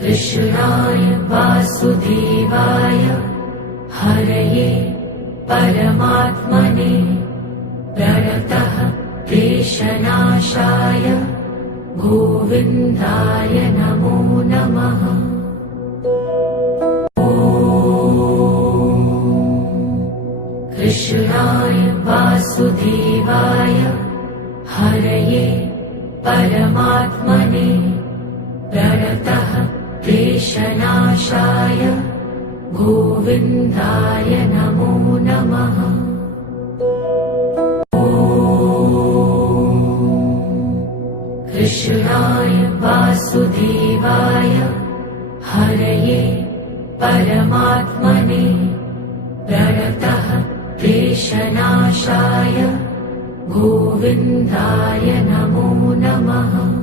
कृष्णाय वासुदेवाय हरये परमात्मने प्रणतः क्लेशनाशाय गोविन्दाय नमो नमः। कृष्णाय वासुदेवाय हरये परमात्मने प्रणतः क्लेशनाशाय गोविन्दाय नमो नमः। कृष्णाय वासुदेवाय हरये परमात्मने प्रणतः क्लेशनाशाय गोविन्दाय नमो नमः।